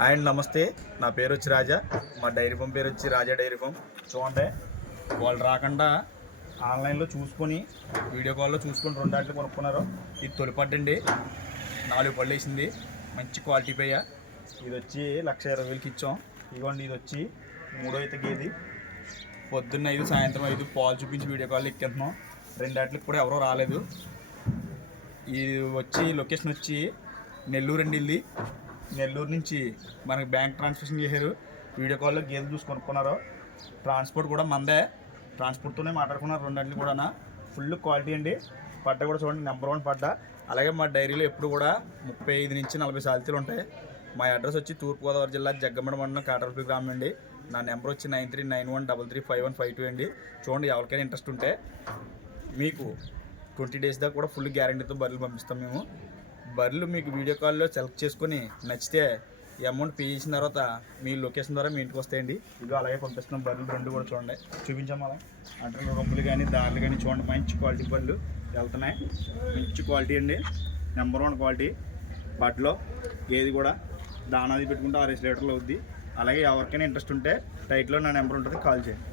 And నమస్తే, నా పేరు వచ్చి రాజా. మా డైరీ ఫామ్ పేరు వచ్చి రాజా డైరీ ఫామ్. చూడండి, వాళ్ళు రాకుండా ఆన్లైన్లో చూసుకొని వీడియో కాల్లో చూసుకొని 2 ఆటలు కొనుక్కున్నారు. ఇది తొలిపడ్డండి, 4 పళ్ళు వేసింది, మంచి క్వాలిటీ పేయ. ఇది వచ్చి 1,20,000కి ఇచ్చాం. ఇదిగోండి, ఇది వచ్చి 3వ ఈత గేది. పొద్దున్న 5 సాయంత్రం 5 పాలు చూపించి వీడియో కాల్లో ఎక్కిస్తున్నాం. 2 ఆటలకు కూడా ఎవరో రాలేదు. ఇది వచ్చి లొకేషన్ వచ్చి నెల్లూరు అండి. ఇది నెల్లూరు నుంచి మనకి బ్యాంక్ ట్రాన్స్ఫర్ చేశారు. వీడియో కాల్లో గేదెలు చూసి కొనుక్కున్నారు. ట్రాన్స్పోర్ట్ కూడా మందే, ట్రాన్స్పోర్ట్తోనే మాట్లాడుకున్నారు. 2 ఆటలు కూడా ఫుల్ క్వాలిటీ అండి. పడ్డ కూడా చూడండి, నెంబర్ 1 పడ్డ. అలాగే మా డైరీలో ఎప్పుడు కూడా 35 నుంచి 40 సాల్తీలు ఉంటాయి. మా అడ్రస్ వచ్చి తూర్పుగోదావరి జిల్లా జగ్గంపేట మండలం కాటరపల్లి గ్రామం అండి. నా నెంబర్ వచ్చి 9391335152 అండి. చూడండి, ఎవరికైనా ఇంట్రెస్ట్ ఉంటే మీకు 20 డేస్ దాకా కూడా ఫుల్ గ్యారంటీతో బర్రెలు పంపిస్తాం మేము. బర్రెలు మీకు వీడియో కాల్లో సెలెక్ట్ చేసుకొని నచ్చితే ఈ అమౌంట్ పే చేసిన తర్వాత మీ లొకేషన్ ద్వారా మీ ఇంటికి వస్తాయండి. ఇదిగో అలాగే పంపిస్తున్నాం. బర్రెలు 2 కూడా చూడండి, చూపించాము. అలా అంటే రొమ్ములు కానీ దారులు కానీ చూడండి, మంచి క్వాలిటీ బర్రెలు వెళ్తున్నాయి. మంచి క్వాలిటీ అండి, నెంబర్ 1 క్వాలిటీ. బట్లో గేది కూడా దానాది పెట్టుకుంటే 6 లీటర్లు అవుద్ది. అలాగే ఎవరికైనా ఇంట్రెస్ట్ ఉంటే టైట్లో నా నెంబర్ ఉంటుంది, కాల్ చేయండి.